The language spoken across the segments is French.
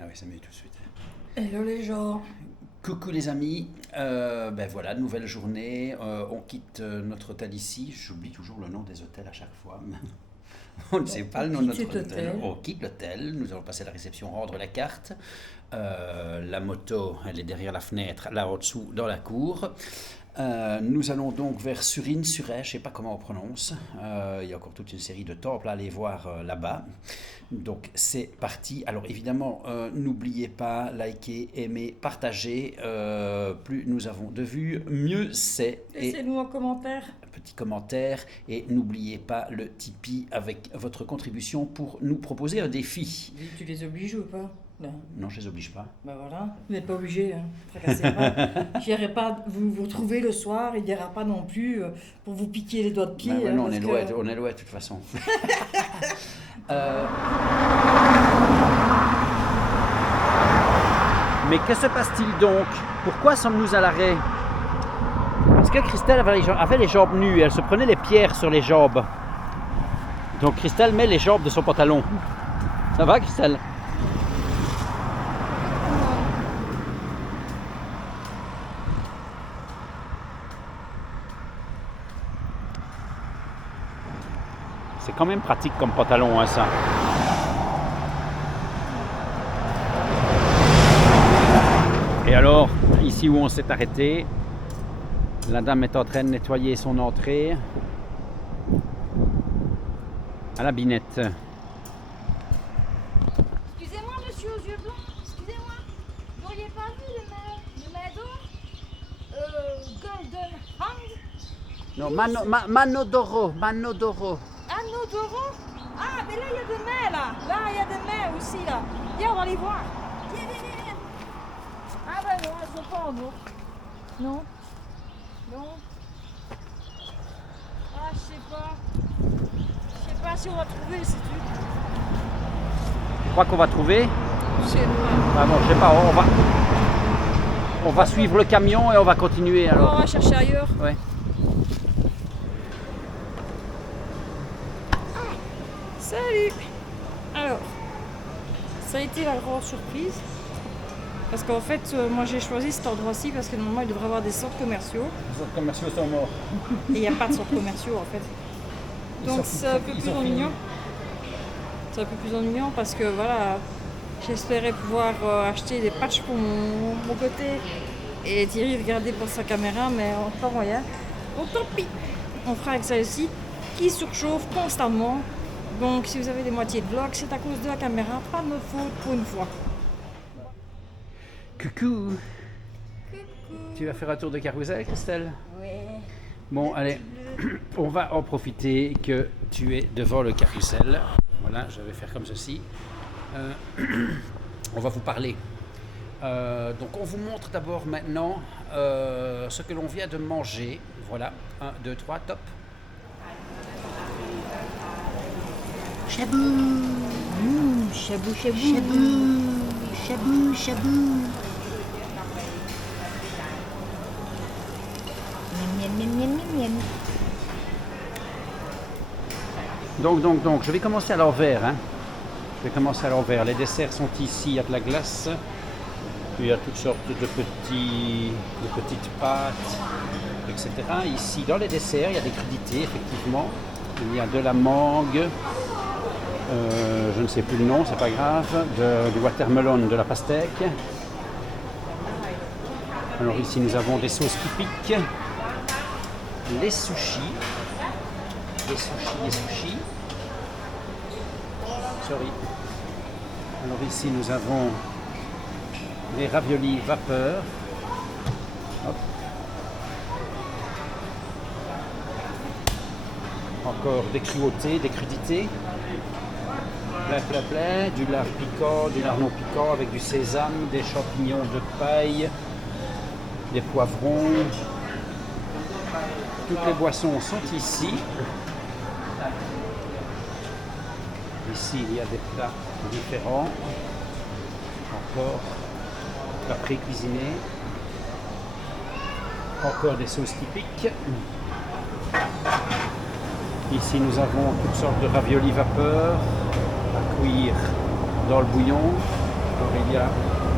Ah oui, c'est mieux tout de suite. Hello les gens. Coucou les amis, ben voilà, nouvelle journée, on quitte notre hôtel ici, j'oublie toujours le nom des hôtels à chaque fois, on ne sait pas le nom de notre hôtel, on quitte l'hôtel, nous allons passer à la réception, rendre la carte, la moto elle est derrière la fenêtre, là au-dessous dans la cour. Nous allons donc vers Surin-sur-Aire, je ne sais pas comment on prononce, il y a encore toute une série de temples à aller voir là-bas. Donc c'est parti. Alors évidemment, n'oubliez pas, liker, aimer, partager. Plus nous avons de vues, mieux c'est. Laissez-nous un commentaire. Petit commentaire. Et n'oubliez pas le Tipeee avec votre contribution pour nous proposer un défi. Tu les obliges ou pas? Non, je ne les oblige pas. Ben voilà, vous n'êtes pas obligés, hein. Tracassez pas. J'irai pas vous retrouver le soir, il n'y aura pas non plus pour vous piquer les doigts de pied. Ben ouais, hein, non, parce on est loin de toute façon. Mais que se passe-t-il donc? Pourquoi sommes-nous à l'arrêt? Parce que Christelle avait les jambes nues, elle se prenait les pierres sur les jambes. Donc Christelle met les jambes de son pantalon. Ça va Christelle? C'est quand même pratique comme pantalon, hein, ça. Et alors, ici où on s'est arrêté, la dame est en train de nettoyer son entrée à la binette. Excusez-moi, monsieur aux yeux blancs, excusez-moi, vous n'auriez pas vu le maison Golden Hand? Non, Manodoro. Anodoro? Ah, mais là, il y a des mets, là. Là, il y a des mets aussi, là. Viens, on va les voir. Viens, viens, viens, viens. Ah, ben non, elles sont pas en eau. Non. Non. Ah, je sais pas. Je sais pas si on va trouver, c'est tout. Je crois qu'on va trouver. Je sais pas. Ah non, je sais pas, on va suivre le camion et on va continuer On alors. va chercher ailleurs. Ouais. Salut! Alors, ça a été la grande surprise. Parce qu'en fait, moi j'ai choisi cet endroit-ci parce que normalement il devrait y avoir des centres commerciaux. Les autres commerciaux sont morts. Et il n'y a pas de centres commerciaux en fait. Donc c'est un peu plus ennuyant. C'est un peu plus ennuyant parce que voilà, j'espérais pouvoir acheter des patchs pour mon côté et Thierry regarder pour sa caméra, mais pas moyen. Donc tant pis, on fera avec celle-ci qui surchauffe constamment. Donc si vous avez des moitiés de vlog, c'est à cause de la caméra, pas de notre faute pour une fois. Coucou. Tu vas faire un tour de carrousel, Christelle? Ouais. Bon, allez, on va en profiter que tu es devant le carrousel. Voilà, je vais faire comme ceci. On va vous parler. Donc, on vous montre d'abord maintenant ce que l'on vient de manger. Voilà, 1, 2, 3, top. Chabou, chabou, chabou, chabou, chabou. Miam, miam, miam, miam, miam. Donc, je vais commencer à l'envers. Hein. Je vais commencer à l'envers. Les desserts sont ici, il y a de la glace. Puis il y a toutes sortes de petites pâtes, etc. Ici, dans les desserts, il y a des crudités, effectivement. Il y a de la mangue. Je ne sais plus le nom, c'est pas grave, du watermelon, de la pastèque. Alors ici nous avons des sauces typiques, les sushis, sorry. Alors ici nous avons les raviolis vapeur. Hop. Encore des cruautés, des crudités. Plein, du lard piquant, du lard non piquant avec du sésame, des champignons de paille, des poivrons. Toutes les boissons sont ici. Ici, il y a des plats différents. Encore plats pré-cuisinés. Encore des sauces typiques. Ici, nous avons toutes sortes de raviolis vapeur à cuire dans le bouillon. il y a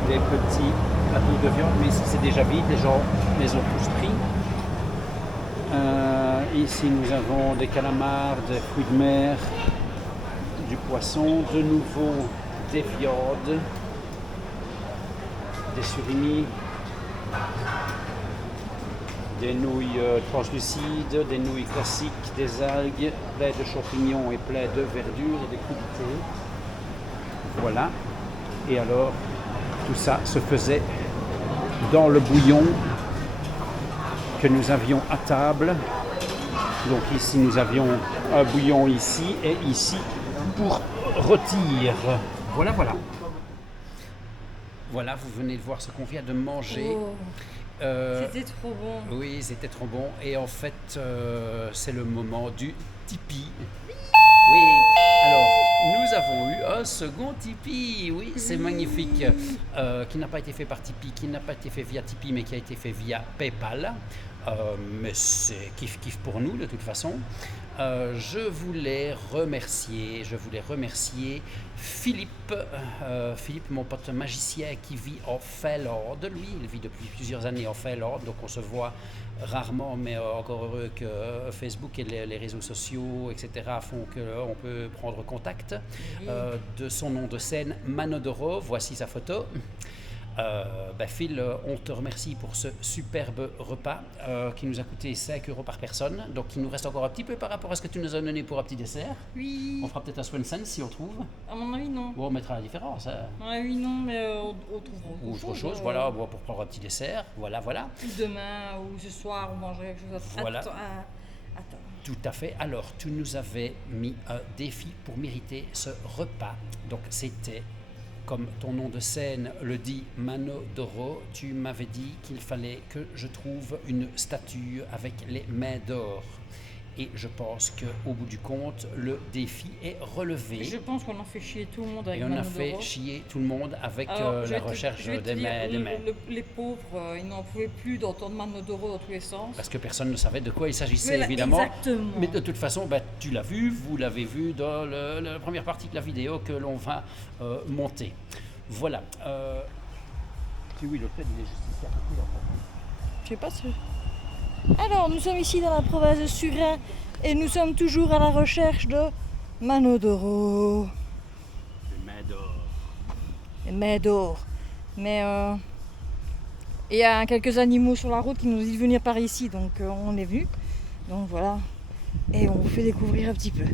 des petits plateaux de viande, mais ici c'est déjà vide, les gens les ont tous pris. Ici nous avons des calamars, des fruits de mer, du poisson, de nouveau des viandes, des surimi, des nouilles translucides, des nouilles classiques, des algues, plein de champignons et plein de verdure et des crudités. Voilà. Et alors, tout ça se faisait dans le bouillon que nous avions à table. Donc ici, nous avions un bouillon ici et ici pour rôtir. Voilà, voilà. Voilà, vous venez de voir ce qu'on vient de manger. Oh, c'était trop bon. Oui, c'était trop bon. Et en fait, c'est le moment du Tipeee. Oui, alors nous avons eu un second Tipeee. Oui, c'est magnifique. Qui n'a pas été fait par Tipeee, qui n'a pas été fait via Tipeee, mais qui a été fait via PayPal. Mais c'est kiff pour nous de toute façon. Je voulais remercier Philippe, mon pote magicien qui vit en Finlande. Lui, il vit depuis plusieurs années en Finlande, donc on se voit rarement, mais encore heureux que Facebook et les réseaux sociaux, etc. font qu'on peut prendre contact. De son nom de scène, Manodoro, voici sa photo. Phil, on te remercie pour ce superbe repas qui nous a coûté 5 € par personne. Donc il nous reste encore un petit peu par rapport à ce que tu nous as donné pour un petit dessert. Oui. On fera peut-être un Swensen si on trouve. À mon avis, non. Bon, on mettra la différence. Hein. À mon avis, non, mais on trouvera autre chose. Voilà, bon, pour prendre un petit dessert. Voilà. Ou demain, ou ce soir, on mangerait quelque chose. Voilà. Attends. Tout à fait. Alors, tu nous avais mis un défi pour mériter ce repas. Donc, c'était, comme ton nom de scène le dit, Manodoro, tu m'avais dit qu'il fallait que je trouve une statue avec les mains d'or. Et je pense qu'au bout du compte, le défi est relevé. Je pense qu'on a fait chier tout le monde avec Manodoro. Et on Manodoro. a fait chier tout le monde avec la recherche des mains. Les pauvres, ils n'en pouvaient plus d'entendre Manodoro dans tous les sens. Parce que personne ne savait de quoi il s'agissait, évidemment. Exactement. Mais de toute façon, tu l'as vu, vous l'avez vu dans la première partie de la vidéo que l'on va monter. Voilà. Oui, l'hôtel, il est juste ici à côté, en fait. Je sais pas si... Alors, nous sommes ici dans la province de Surin et nous sommes toujours à la recherche de Manodoro. Les mains d'or. Les mains d'or. Mais il y a quelques animaux sur la route qui nous disent de venir par ici, donc on est venu. Donc voilà. Et on vous fait découvrir un petit peu.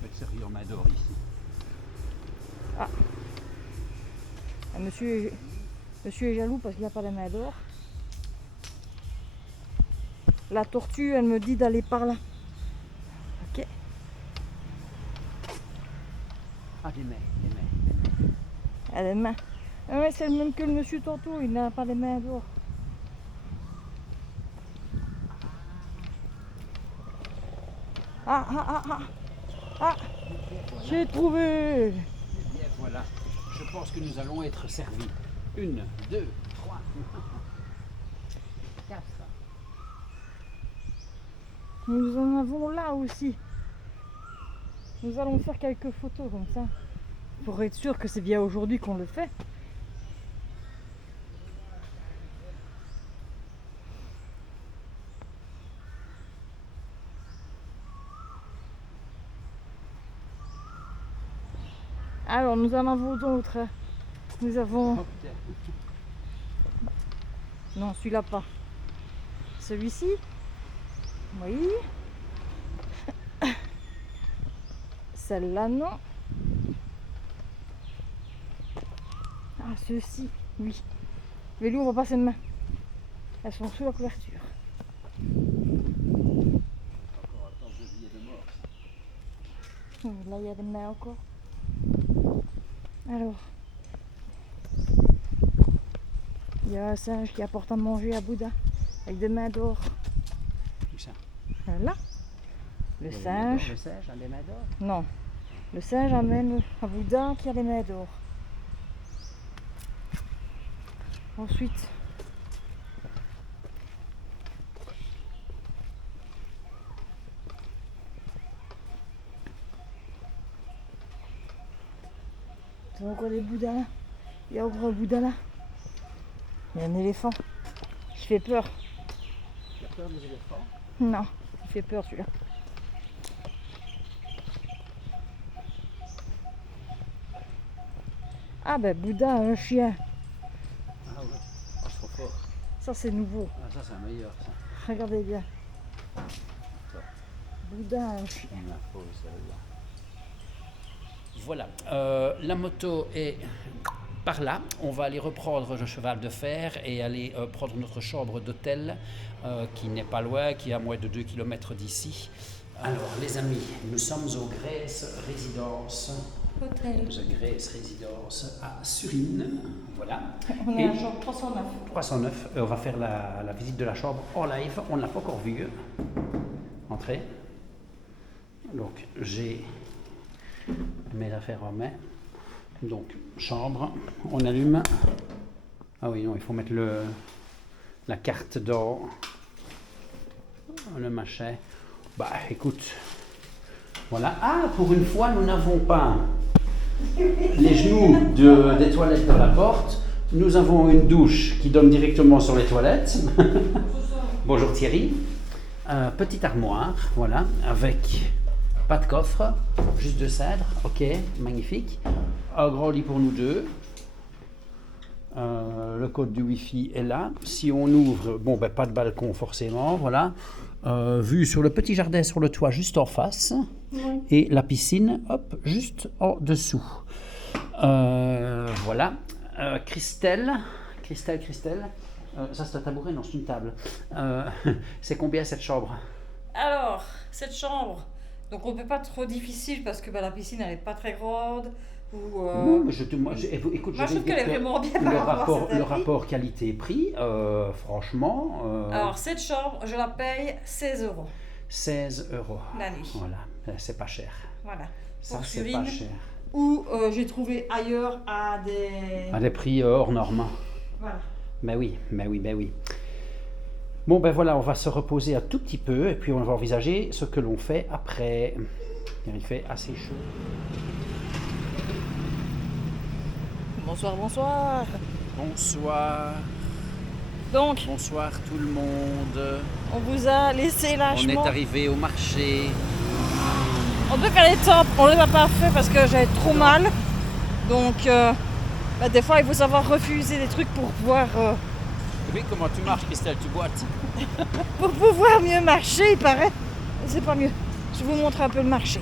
Faites servir en main d'or ici. Ah. Monsieur est jaloux parce qu'il n'a pas les mains d'or. La tortue, elle me dit d'aller par là. Ok. Ah, des mains. Elle a les mains. Ah ouais, c'est le même que le monsieur tantôt, il n'a pas les mains d'or. Ah, j'ai trouvé. Bien, voilà. Je pense que nous allons être servis. 1, 2, 3, 4. Nous en avons là aussi. Nous allons faire quelques photos comme ça. Pour être sûr que c'est bien aujourd'hui qu'on le fait. Alors, nous en avons d'autres. Nous avons... Non, celui-là pas. Celui-ci. Oui. Celle-là, non. Ah, ceux-ci, oui. Mais lui, on va passer de main. Elles sont sous la couverture. Encore un temps de vie et de mort. Là, il y a des mains encore. Alors, il y a un singe qui apporte à manger à Bouddha avec des mains d'or. Tout ça. Voilà. Le singe. Le singe a des mains d'or. Non. Le singe amène à Bouddha qui a les mains d'or. Ensuite, Tu vois quoi, les bouddhas là? Il y a encore un bouddha là. Il y a un éléphant. Il fait peur. Tu as peur des éléphants? Non, il fait peur celui-là. Ah ben Bouddha, un chien. Ah oui, c'est trop fort. Ça c'est nouveau. Ah, ça c'est un meilleur ça. Regardez bien. Bouddha, un chien. On la pose celle-là. Voilà, la moto est par là. On va aller reprendre le cheval de fer et aller prendre notre chambre d'hôtel qui n'est pas loin, qui est à moins de 2 km d'ici. Alors les amis, nous sommes au Grace Résidence. Hôtel. The Grace Résidence à Surine. Voilà. On est à la chambre 309. 309. On va faire la visite de la chambre en live. On ne l'a pas encore vue. Entrez. Donc j'ai mes affaires en main. Donc chambre. On allume. Ah oui, non, il faut mettre la carte dans le machin. Bah écoute. Voilà. Ah, pour une fois, nous n'avons pas les genoux des toilettes dans la porte. Nous avons une douche qui donne directement sur les toilettes. Bonjour Thierry. Petite armoire, voilà, avec pas de coffre, juste de cèdre. Ok, magnifique. Un grand lit pour nous deux. Le code du Wi-Fi est là. Si on ouvre, bon, ben, pas de balcon forcément, voilà. Vue sur le petit jardin sur le toit juste en face. Oui. Et la piscine, hop, juste en dessous. Voilà. Christelle. Ça c'est un tabouret, non, c'est une table. C'est combien cette chambre? Alors, cette chambre, donc on ne peut pas trop difficile parce que la piscine elle n'est pas très grande. Ou, Non, mais écoute, moi je trouve qu'elle est vraiment bien par rapport à le rapport qualité-prix, franchement. Alors, cette chambre, je la paye 16 €. 16 € la nuit. Voilà, c'est pas cher. Voilà. Ça, Pour c'est Surine, pas cher. ou j'ai trouvé ailleurs à des prix hors normes. Voilà. Ben oui. Bon, ben voilà, on va se reposer un tout petit peu et puis on va envisager ce que l'on fait après. Il fait assez chaud. Bonsoir, bonsoir. Bonsoir. Donc, Bonsoir tout le monde. on vous a laissé On lâchement. est arrivé au marché. On devait faire les tops, on ne les a pas fait parce que j'avais trop mal. Donc, des fois, il faut savoir refuser des trucs pour pouvoir, Oui, comment tu marches, Christelle? Tu boites? pour pouvoir mieux marcher, il paraît. C'est pas mieux. Je vous montre un peu le marché.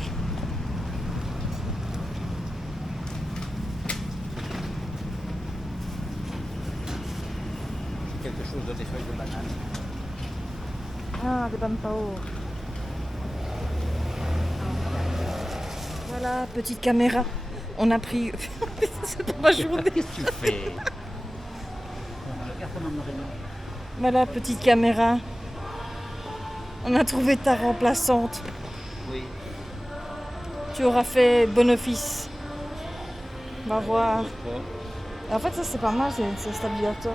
Quelque chose de des feuilles de banane. Ah, des pampao. Voilà, petite caméra. On a pris. C'est pas ma journée. Qu'est-ce que tu fais? Regarde comment on aurait. Voilà, petite caméra. On a trouvé ta remplaçante. Oui. Tu auras fait bon office. On va voir. En fait, ça c'est pas mal, c'est un stabilisateur.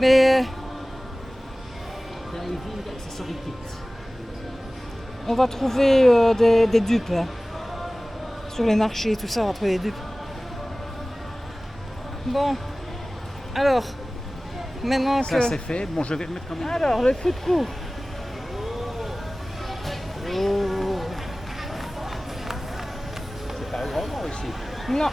Mais on va trouver des dupes. Hein. Sur les marchés, tout ça, on va trouver des dupes. Bon, alors, maintenant que... Ça c'est fait. Bon, je vais remettre quand même. Alors, le coup de cou. C'est pas grand ici. Non.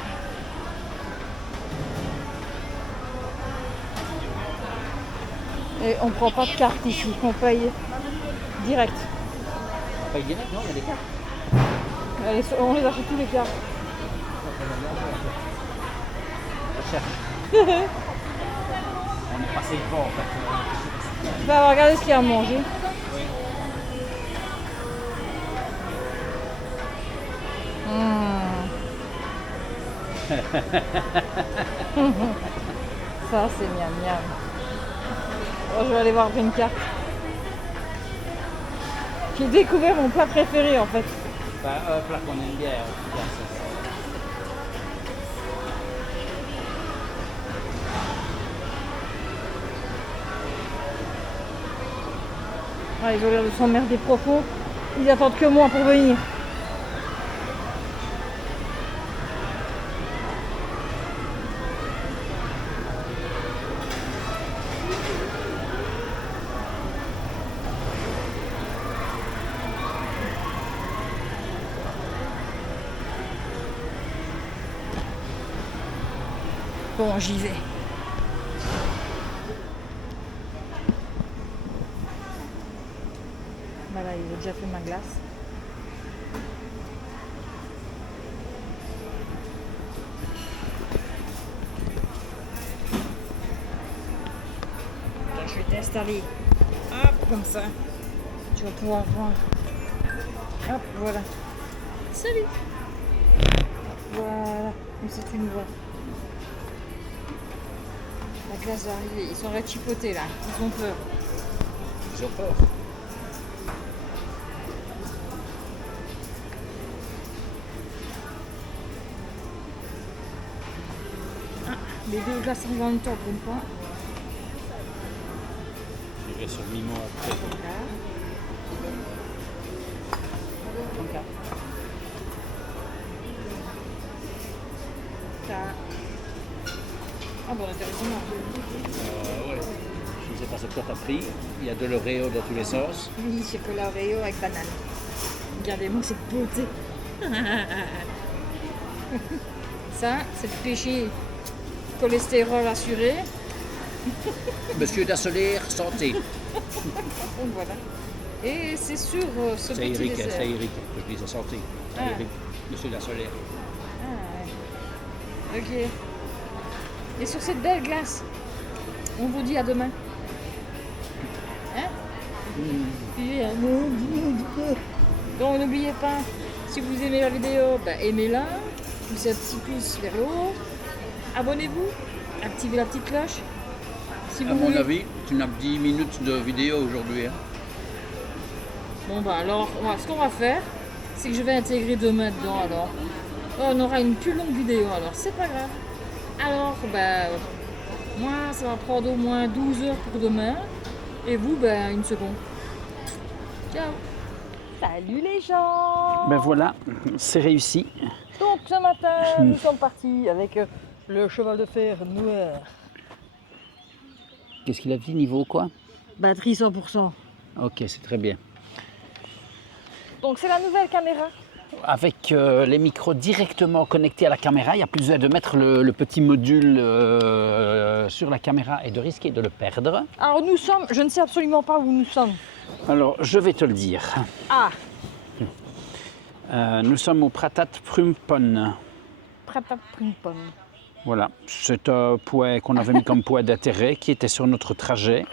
Et on prend pas de carte ici, on paye direct. On paye direct, non? Il y a des cartes. On les achète tous les cartes. Je cherche. On est passé devant en fait. Tu vas regarder ce qu'il y a à manger. Ça c'est miam miam. Oh, je vais aller voir une carte. J'ai découvert mon plat préféré en fait. Un plat qu'on aime bien. Ah, ils ont l'air de s'emmerder profond. Ils attendent que moi pour venir. Bon, j'y vais. Voilà, il a déjà fait ma glace. Là, je vais t'installer. Hop, comme ça. Tu vas pouvoir voir. Hop, voilà. Salut. Voilà, comme ça tu nous vois. La glace va arriver. Ils sont chipotés là. Ils ont peur. Ils ont peur. Les deux glaces arrivent en même temps pour une fois. Je vais sur le mimo après. Voilà. Ça. Ah bon, intéressant. Ouais. Je ne sais pas ce que tu as pris. Il y a de l'Oreo dans tous les sens. Oui, chocolat Oreo avec banane. Regardez-moi cette beauté. Ça, c'est le péché cholestérol assuré. Monsieur Dassoler, santé. Donc voilà. Et c'est sur ce C'est petit Eric, dessert. c'est Eric. Je dis santé. Ah. Eric, Monsieur Dassoler. Ah, ouais. Ok. Et sur cette belle glace, on vous dit à demain. Hein? Donc n'oubliez pas, si vous aimez la vidéo, aimez-la, poussez un petit pouce vers le haut, abonnez-vous, activez la petite cloche. Si À vous mon voulez. avis, tu n'as que 10 minutes de vidéo aujourd'hui. Hein. Bon alors, ce qu'on va faire, c'est que je vais intégrer demain dedans alors. On aura une plus longue vidéo alors, c'est pas grave. Alors, moi, ça va prendre au moins 12 heures pour demain. Et vous, une seconde. Ciao. Salut les gens. Ben voilà, c'est réussi. Donc ce matin, nous sommes partis avec le cheval de fer noir. Qu'est-ce qu'il a dit niveau quoi? Batterie 100%. Ok, c'est très bien. Donc c'est la nouvelle caméra. Avec les micros directement connectés à la caméra, il n'y a plus besoin de mettre le petit module sur la caméra et de risquer de le perdre. Alors nous sommes, je ne sais absolument pas où nous sommes. Alors, je vais te le dire. Ah, Nous sommes au Pratat Prumpon. Pratat Prumpon. Voilà, c'est un point qu'on avait mis comme point d'intérêt qui était sur notre trajet.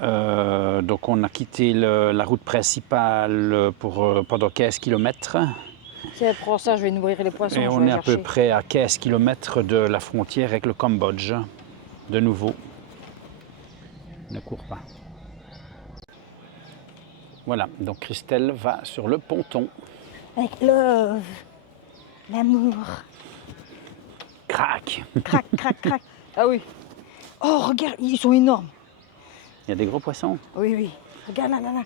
Regardez. Donc on a quitté la route principale pendant 15 km. C'est pour ça que je vais nourrir les poissons. Et je on vais est à peu chercher. près à 15 km de la frontière avec le Cambodge. De nouveau. Ne cours pas. Voilà, donc Christelle va sur le ponton. Avec love, l'amour. Crac! Crac, crac, crac. Ah oui. Oh, regarde, ils sont énormes. Il y a des gros poissons. Oui, oui. Regarde là, là, là.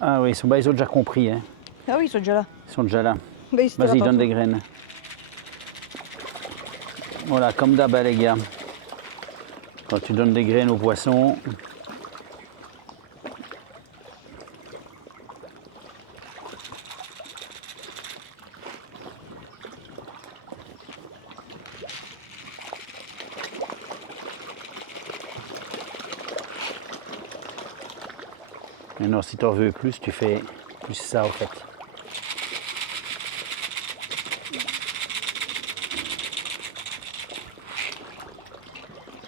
Ah oui, ils ont déjà compris. Hein. Ah oui, ils sont déjà là. Ils sont déjà là. Bah, ils étaient là Vas-y, donne tantôt. des graines. Voilà, comme d'hab, les gars. Quand tu donnes des graines aux poissons, maintenant, si tu en veux plus, tu fais plus ça, en fait.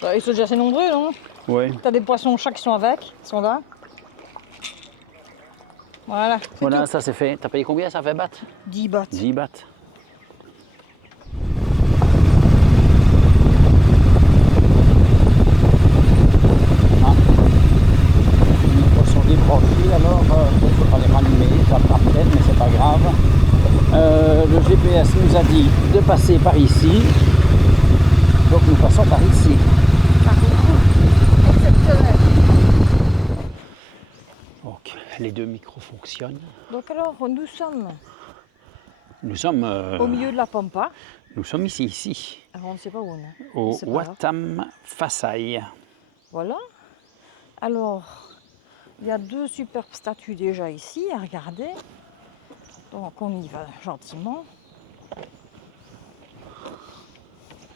Bah, ils sont déjà assez nombreux, non? Oui. T'as des poissons chats qui sont avec, ils sont là. Voilà. c'est Voilà, tout. ça c'est fait. T'as payé combien ça fait baht? 10 bahts. 10 bahts. Ah. Les micros sont débranchés, alors il ne faut pas les rallumer, ça part peut-être, mais c'est pas grave. Le GPS nous a dit de passer par ici, donc nous passons par ici. Exceptionnel. Donc les deux micros fonctionnent. Donc alors, nous sommes Nous sommes, au milieu de la pampa. nous sommes ici, Alors, on ne sait pas où on est. au C'est pas grave. Watam Fasai. Voilà. Alors, il y a deux superbes statues déjà ici à regarder. Donc on y va gentiment.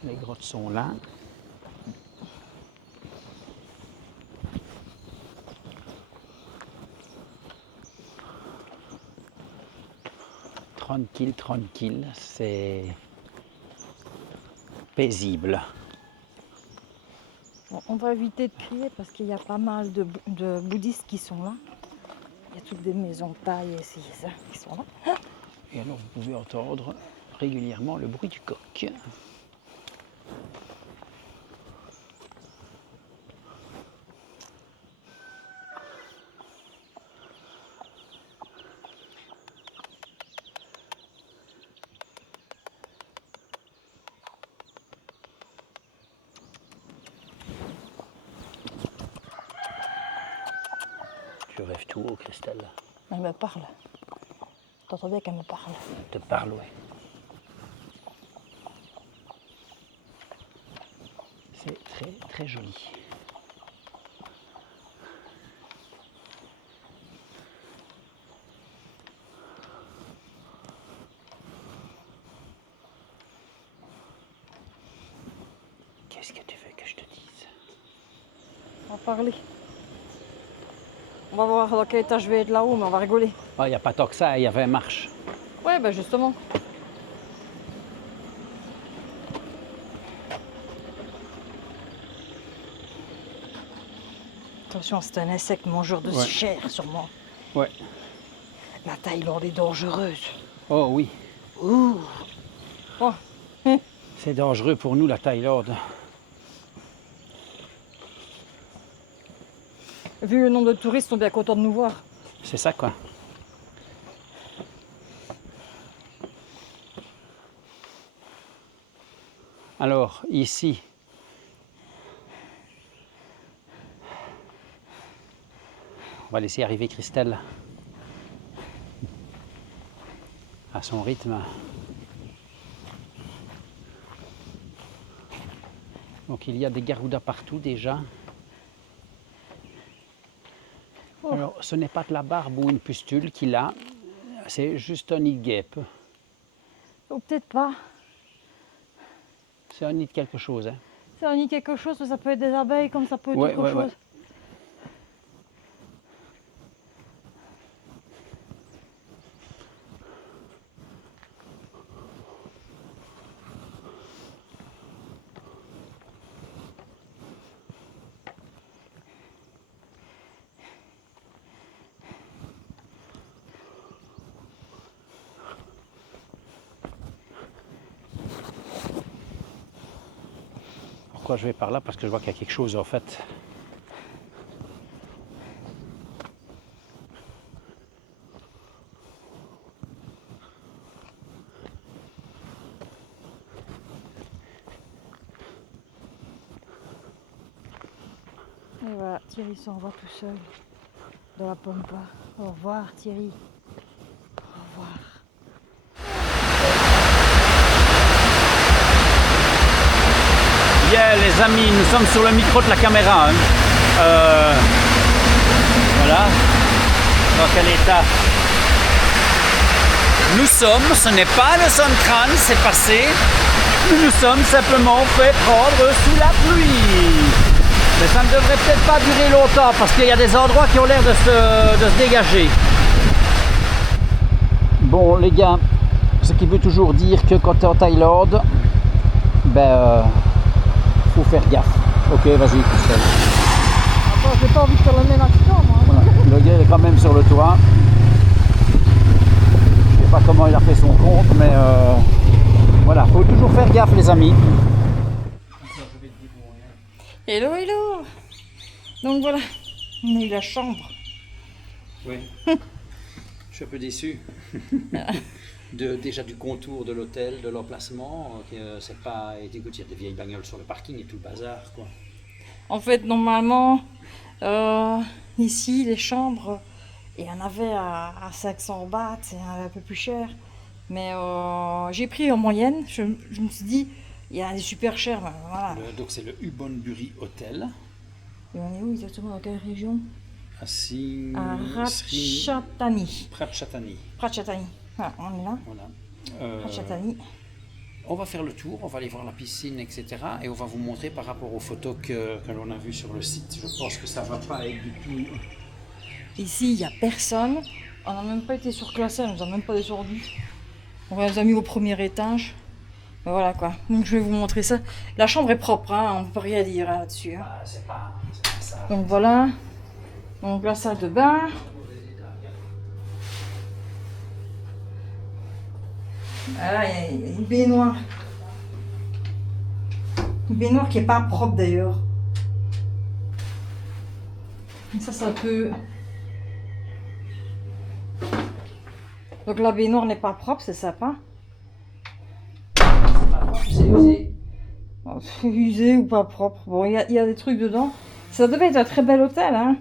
Les grottes sont là. Tranquille, tranquille, c'est paisible. Bon, on va éviter de crier parce qu'il y a pas mal de bouddhistes qui sont là. Il y a toutes des maisons de paille ici qui sont là. Et alors vous pouvez entendre régulièrement le bruit du coq. Tu rêves tout haut, Christelle. Elle me parle. T'entends bien qu'elle me parle. Elle te parle, oui. C'est très, très joli. Qu'est-ce que tu veux que je te dise? On va parler. On va voir dans quel étage je vais être là-haut, mais on va rigoler. Ah, il n'y a pas tant que ça, il y avait marche. Ouais, bah justement. Attention, c'est un insecte mangeur de chair, sûrement. Ouais. La Thaïlande est dangereuse. Oh oui. Ouh. Oh. C'est dangereux pour nous, la Thaïlande. Vu le nombre de touristes, ils sont bien contents de nous voir. C'est ça, quoi. Alors, ici, on va laisser arriver Christelle à son rythme. Donc, il y a des garoudas partout déjà. Oh. Alors, ce n'est pas de la barbe ou une pustule qu'il a, c'est juste un nid de guêpe. Ou peut-être pas. C'est un nid de quelque chose, hein. C'est un nid quelque chose, mais ça peut être des abeilles comme ça peut être autre chose. Ouais. Pourquoi je vais par là? Parce que je vois qu'il y a quelque chose en fait. Et voilà, Thierry s'en va tout seul dans la pampa. Au revoir Thierry. Au revoir. Bien les amis, nous sommes sur le micro de la caméra. Hein. Voilà. Dans quel état nous sommes, ce n'est pas le Songkran, c'est passé. Nous nous sommes simplement fait prendre sous la pluie. Mais ça ne devrait peut-être pas durer longtemps parce qu'il y a des endroits qui ont l'air de se dégager. Bon les gars, ce qui veut toujours dire que quand tu es en Thaïlande, faut faire gaffe. Ok, vas-y, Christelle. Attends, j'ai pas envie de faire le même accident, moi. Voilà. Le gars est quand même sur le toit. Je sais pas comment il a fait son compte, mais voilà, faut toujours faire gaffe, les amis. Hello, hello. Donc voilà, on a eu la chambre. Oui. Je suis un peu déçu. Déjà du contour de l'hôtel, de l'emplacement, c'est pas. Écoute, il y a des vieilles bagnoles sur le parking et tout le bazar, quoi. En fait, normalement, ici, les chambres, il y en avait à 500 bahts, c'est un peu plus cher. Mais j'ai pris en moyenne, je me suis dit, il y a des super chers. Voilà. Donc c'est le Ubonburi Hotel. Et on est où exactement, dans quelle région? À Ratchathani. Ratchathani. Ratchathani. Voilà, on est là. Voilà. Ratchathani. On va faire le tour, on va aller voir la piscine, etc. Et on va vous montrer par rapport aux photos que l'on a vues sur le site. Je pense que ça ne va pas être du tout... Ici, il n'y a personne. On n'a même pas été surclassé, on ne nous a même pas descendu. On les a mis au premier étage. Mais voilà quoi. Donc je vais vous montrer ça. La chambre est propre, hein, on ne peut rien dire là-dessus. Hein. Ah, c'est pas ça. Donc voilà. Donc la salle de bain. Voilà, il y a une baignoire. Une baignoire qui n'est pas propre d'ailleurs. Ça peut... Donc la baignoire n'est pas propre, c'est sympa. C'est pas propre, c'est usé. Usé ou pas propre. Bon, il y a des trucs dedans. Ça devait être un très bel hôtel, hein,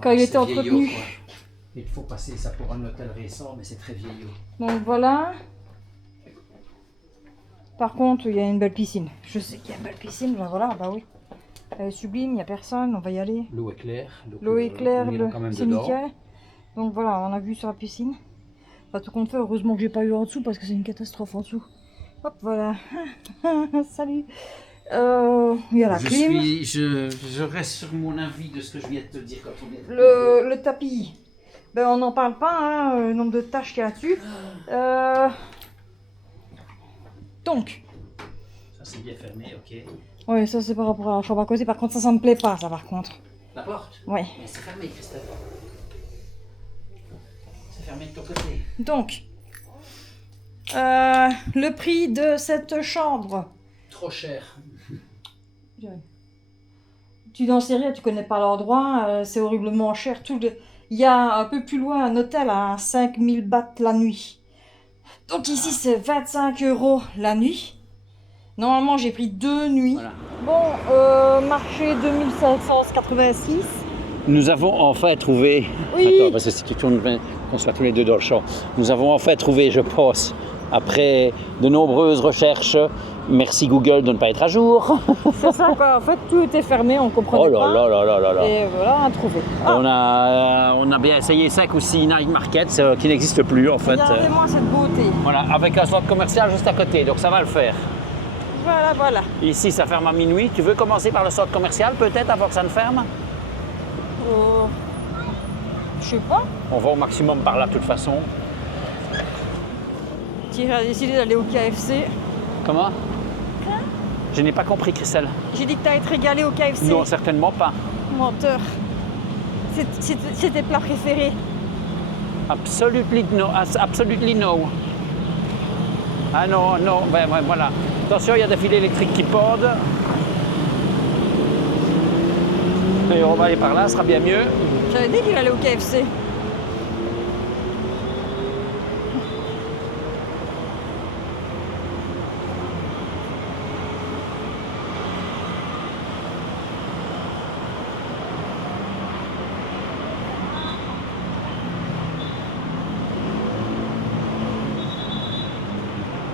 quand il était entretenu. Vieillot, il faut passer ça pour un hôtel récent, mais c'est très vieillot. Donc voilà. Par contre, il y a une belle piscine. Je sais qu'il y a une belle piscine. Ben voilà, bah oui. Elle est sublime, il n'y a personne, on va y aller. L'eau est claire. L'eau est claire, c'est dedans. nickel. Donc voilà, on a vu sur la piscine. Pas tout compte fait, heureusement que j'ai pas eu en dessous parce que c'est une catastrophe en dessous. Hop, voilà. Salut. Il y a la clim. Je reste sur mon avis de ce que je viens de te dire quand on est... Le tapis. Ben, on n'en parle pas, hein, le nombre de tâches qu'il y a dessus. Donc. Ça c'est bien fermé, ok. Oui, ça c'est par rapport à la chambre à côté. Par contre, ça me plaît pas, ça par contre. La porte? Oui. Mais c'est fermé, Christelle. C'est fermé de ton côté. Donc, le prix de cette chambre. Trop cher. Tu n'en sais rien, tu connais pas l'endroit, c'est horriblement cher. Il y a un peu plus loin un hôtel à 5000 bahts la nuit. Donc ici c'est 25 € la nuit. Normalement j'ai pris 2 nuits. Voilà. Bon, marché 2586. Nous avons enfin trouvé... Oui. Attends, parce que si tu tournes, qu'on soit tous les deux dans le champ. Nous avons enfin trouvé, je pense, après de nombreuses recherches, merci Google de ne pas être à jour. C'est ça quoi, en fait tout était fermé, on comprenait pas. pas. Oh là là. Et voilà, on a trouvé. Ah. On a bien essayé 5 ou 6 night markets qui n'existent plus en fait. Regardez-moi cette beauté. Voilà, avec un centre commercial juste à côté, donc ça va le faire. Voilà. Ici ça ferme à minuit. Tu veux commencer par le centre commercial peut-être avant que ça ne ferme? Je sais pas. On va au maximum par là de toute façon. Tu as décidé d'aller au KFC. Comment? Je n'ai pas compris, Christelle. J'ai dit que tu allais te régaler au KFC. Non, certainement pas. Menteur. C'est tes plats préférés. Absolutely no. Ah non, ouais, voilà. Attention, il y a des fils électriques qui pendent. Et on va aller par là, ce sera bien mieux. J'avais dit qu'il allait au KFC.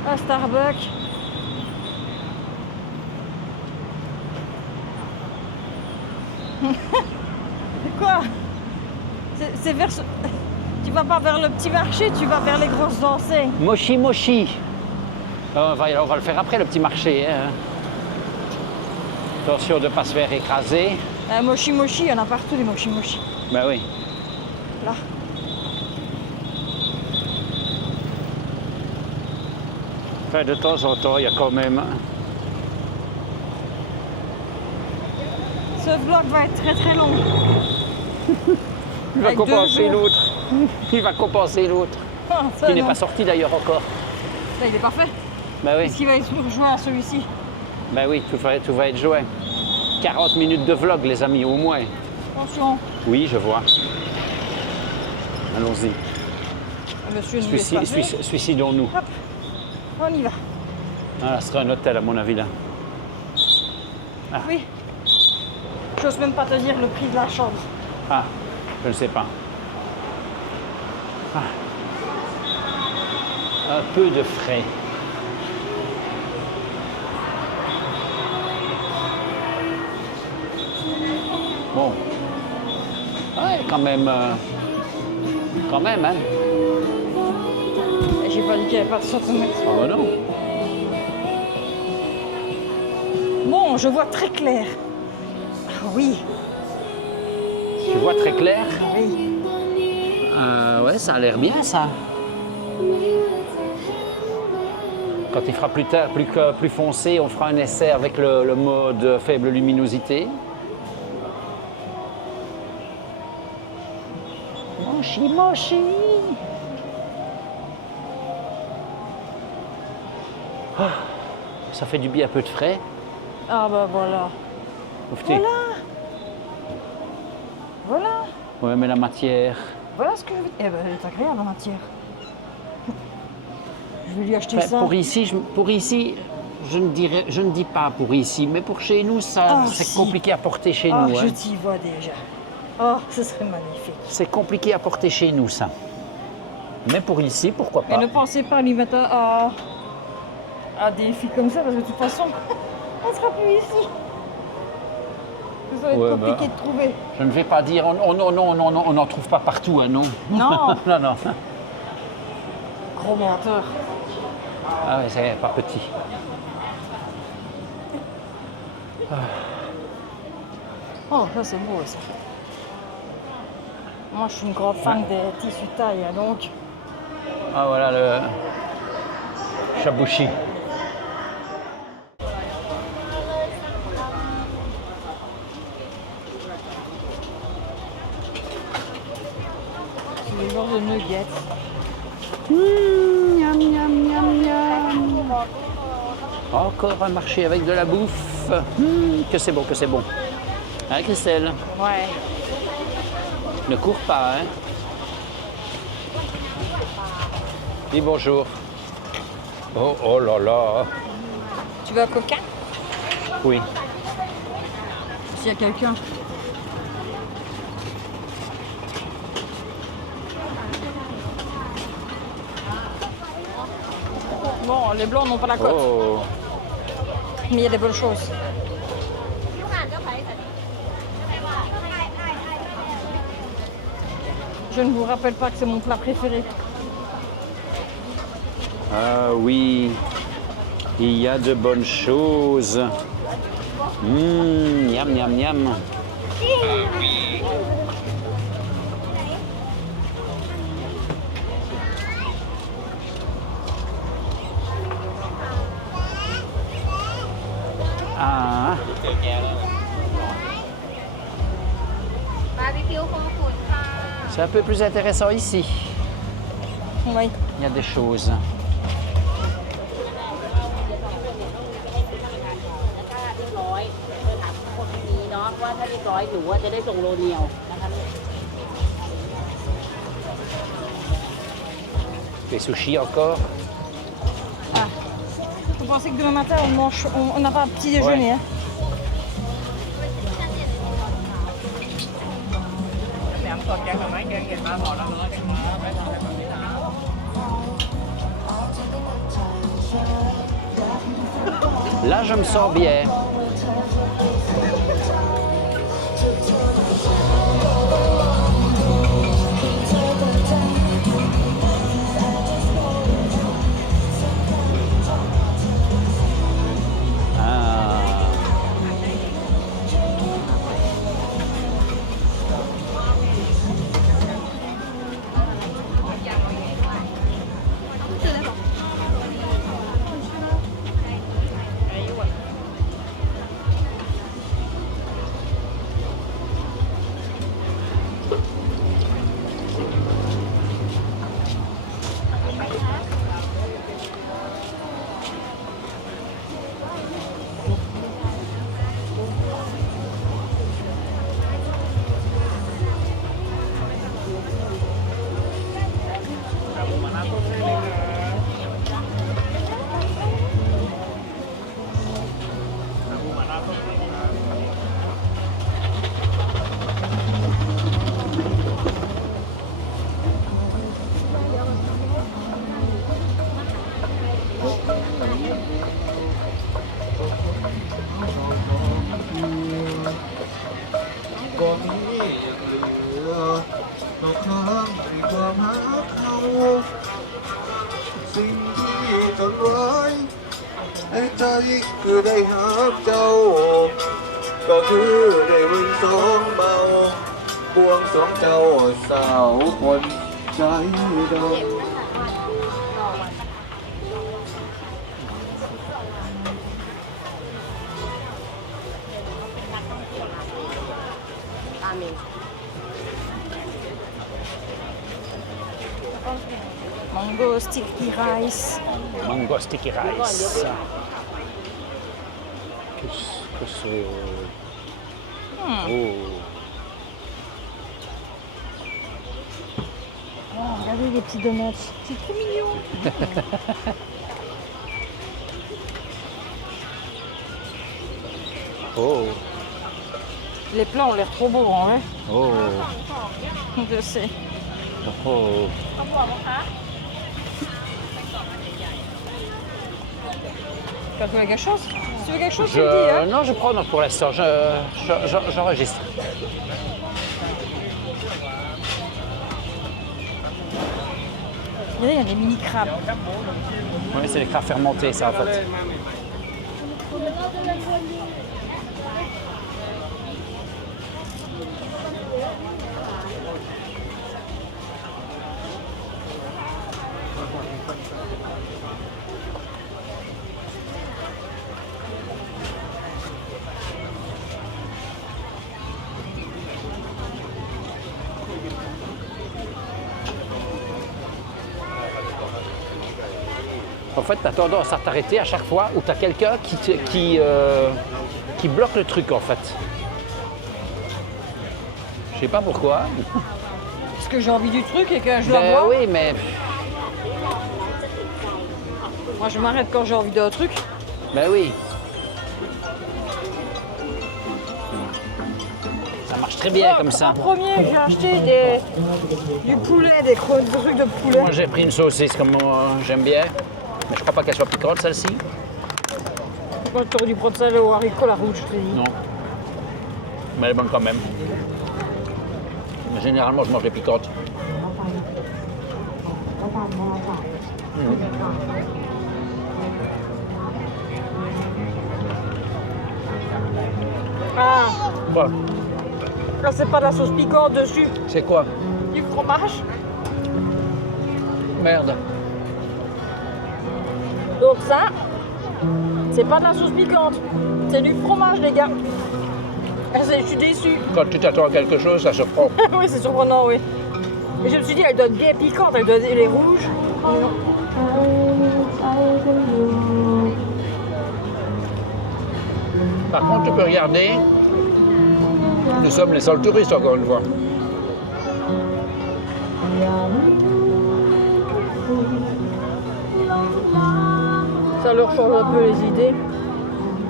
À Starbucks. Quoi? C'est vers... Tu vas pas vers le petit marché, tu vas vers les grosses enseignes. Mochi. On va le faire après, le petit marché. Hein. Attention de ne pas se faire écraser. Mochi, il y en a partout, les mochi. Ben oui. Là. Enfin, de temps en temps, il y a quand même... Ce vlog va être très long. Il va compenser l'autre. Il va compenser l'autre. Qui n'est pas sorti d'ailleurs encore. Là, il est parfait. Ben oui. Est-ce qu'il va être joint à celui-ci? Ben oui, tout va être joué. 40 minutes de vlog, les amis, au moins. Attention. Oui, je vois. Allons-y. Monsieur nous Suicidons-nous. Hop, on y va. Ah, ce sera un hôtel, à mon avis, là. Ah. Oui. J'ose même pas te dire le prix de la chambre. Ah, je ne sais pas. Ah. Un peu de frais. Bon. Ouais, quand même, hein. Et j'ai pas dit qu'il n'y avait pas de centre commercial. Ah bah non. non, je vois très clair. Ah oui. Tu vois très clair? Oui. Ouais, ça a l'air bien ça. Quand il fera plus foncé, on fera un essai avec le mode faible luminosité. Moshi, moshi. Oh, ça fait du bien un peu de frais. Ah bah voilà. Oufté. Voilà. Ouais, mais la matière. Voilà ce que je veux dire. Eh ben, elle est agréable la matière. Je vais lui acheter ça. Pour ici, je ne dis pas pour ici, mais pour chez nous, ça, c'est si. compliqué à porter chez Ah, nous. je Hein. t'y vois déjà. Oh, ce serait magnifique. C'est compliqué à porter chez nous, ça. Mais pour ici, pourquoi pas. Mais ne pensez pas lui mettre à des filles comme ça, parce que de toute façon, on ne sera plus ici. Ça va être compliqué de trouver. Je ne vais pas dire, on n'en trouve pas partout, hein, non. Non. Non, non. Gros menteur. Ah ouais, c'est pas petit. Oh, ça c'est beau ça. Moi, je suis une grande fan des tissus taille, donc. Ah voilà le shabushi. C'est des genres de nuggets. Miam, miam, miam, miam. Encore un marché avec de la bouffe. Que c'est bon, que c'est bon. Hein, Christelle? Ouais. Ne cours pas, hein? Dis bonjour. Oh, oh là là. Tu veux un coca? Oui. S'il y a quelqu'un. Bon, les blancs n'ont pas la cote. Oh. Mais il y a des bonnes choses. Je ne vous rappelle pas que c'est mon plat préféré. Ah oui. Il y a de bonnes choses. Miam, miam, miam. Ah. C'est un peu plus intéressant ici. Oui. Il y a des choses. Des sushis encore. Ah. Vous pensez que demain matin on n'a pas un petit déjeuner, hein? Là, je me sens bien. ใจคือได้หักเจ้าก็คือได้เบิ่งสองเบาบวงสรวงเจ้าสาวคนใจดำ Mango sticky rice. Mango sticky rice. Qu'est-ce que c'est Oh. Oh, regardez les petits donuts. C'est trop mignon. Oh. Les plats ont l'air trop beaux, hein. Oh. Je sais. Oh. Tu veux quelque chose? Si tu veux quelque chose, tu me dis, hein. Non, je prends pour l'instant. J'enregistre. Regardez, il y a des mini crabes. Oui, c'est les crabes fermentés, ça, en fait. En fait, tu as tendance à t'arrêter à chaque fois où tu as quelqu'un qui bloque le truc, en fait. Je sais pas pourquoi. Parce que j'ai envie du truc et que je dois boire. Oui, mais... Moi, je m'arrête quand j'ai envie d'un truc. Ben oui. Ça marche très bien comme ça. En premier, j'ai acheté du poulet, des trucs de poulet. Moi, j'ai pris une saucisse comme j'aime bien. Mais je crois pas qu'elle soit piquante, celle-ci. Moi, tu aurais dû prendre ça au haricot, la rouge, je te dis. Non. Mais elle est bonne quand même. Mais généralement, je mange les piquantes. Ah, Quoi? là, c'est pas de la sauce piquante dessus. C'est quoi? Du fromage. Merde. Donc ça, c'est pas de la sauce piquante. C'est du fromage, les gars. Je suis déçue. Quand tu t'attends à quelque chose, ça surprend. Oui, c'est surprenant, oui. Mais je me suis dit, elle doit être bien piquante, elle doit être les rouges. Par contre, tu peux regarder. Nous sommes les seuls touristes, encore une fois. Ça leur change un peu les idées.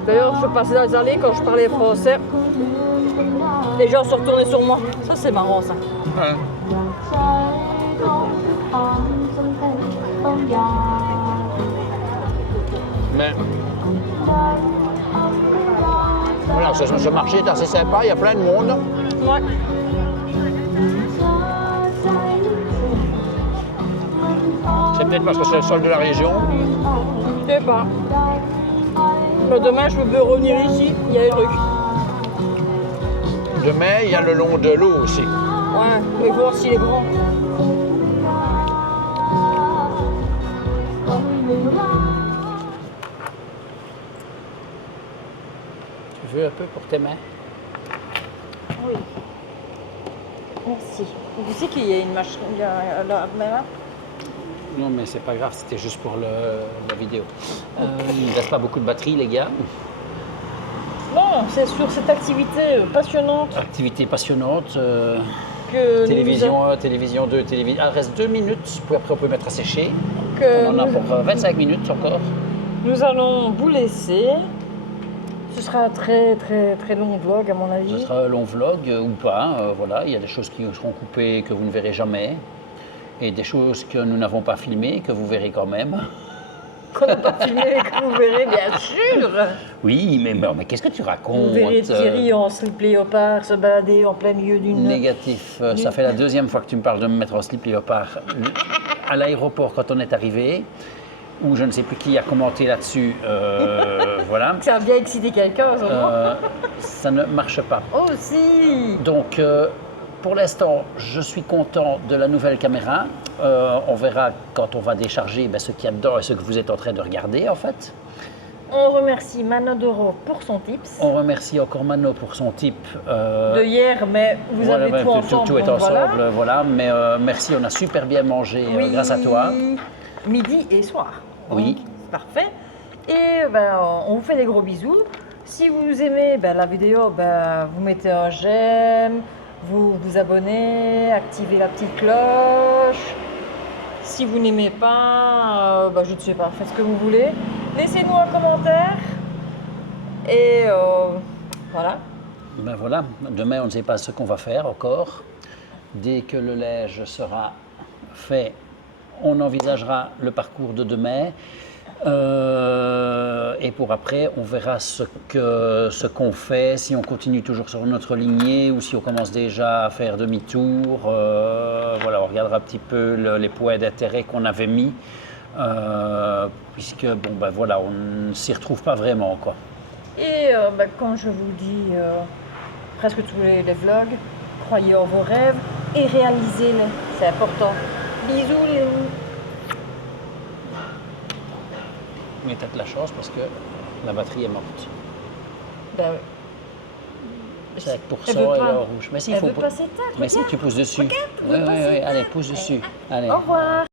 D'ailleurs, je passais dans les allées quand je parlais français. Les gens se retournaient sur moi. Ça, c'est marrant, ça. Hein? Mais voilà, ce marché est assez sympa, il y a plein de monde. Ouais. C'est peut-être parce que c'est le sol de la région. Je sais pas. Mais demain, je peux revenir ici, il y a des trucs. Demain, il y a le long de l'eau aussi. Ouais, mais voir s'il est grand. Tu veux un peu pour tes mains? Oui. Merci. Vous savez qu'il y a une machine là. Non, mais c'est pas grave, c'était juste pour la vidéo. Il ne reste pas beaucoup de batterie, les gars. Non, c'est sur cette activité passionnante. Activité passionnante. Que télévision 2, télévision. Il reste 2 minutes, puis après on peut mettre à sécher. Que On en a pour 25 minutes encore. nous allons vous laisser. Ce sera un très très très long vlog à mon avis. Ce sera un long vlog ou pas. Voilà, il y a des choses qui seront coupées que vous ne verrez jamais. Et des choses que nous n'avons pas filmées, que vous verrez quand même. Qu'on n'a pas filmé et que vous verrez, bien sûr. Oui, mais qu'est-ce que tu racontes? Vous verrez Thierry en slip léopard se balader en plein milieu d'une... Négatif. Ça fait la deuxième fois que tu me parles de me mettre en slip léopard. À l'aéroport, quand on est arrivé, ou je ne sais plus qui a commenté là-dessus. Voilà. Ça a bien excité quelqu'un, sûrement. Ça ne marche pas. Oh, si! Donc, pour l'instant, je suis content de la nouvelle caméra. On verra quand on va décharger ce qu'il y a dedans et ce que vous êtes en train de regarder, en fait. On remercie Manodoro pour son tips. On remercie encore Mano pour son tip. De hier, mais vous avez tout ensemble. Tout est donc ensemble, voilà. Mais merci, on a super bien mangé oui, grâce à toi. Midi et soir. Oui. Donc, c'est parfait. Et on vous fait des gros bisous. Si vous aimez la vidéo, vous mettez un j'aime, vous vous abonnez, activez la petite cloche. Si vous n'aimez pas, je ne sais pas, faites ce que vous voulez. Laissez-nous un commentaire. Et voilà. Voilà, demain on ne sait pas ce qu'on va faire encore. Dès que le linge sera fait, on envisagera le parcours de demain. Et pour après, on verra ce qu'on fait, si on continue toujours sur notre lignée ou si on commence déjà à faire demi-tour. Voilà, on regardera un petit peu les points d'intérêt qu'on avait mis, puisque voilà, on ne s'y retrouve pas vraiment, quoi. Et comme je vous dis presque tous les vlogs, croyez en vos rêves et réalisez-les, c'est important. Bisous les loups. Mais t'as de la chance parce que la batterie est morte. 5% et là rouge. Mais si, elle veut pas s'éteindre. Mais si, tu pousses dessus. Regarde, oui, allez, pousse dessus. Allez. Au revoir.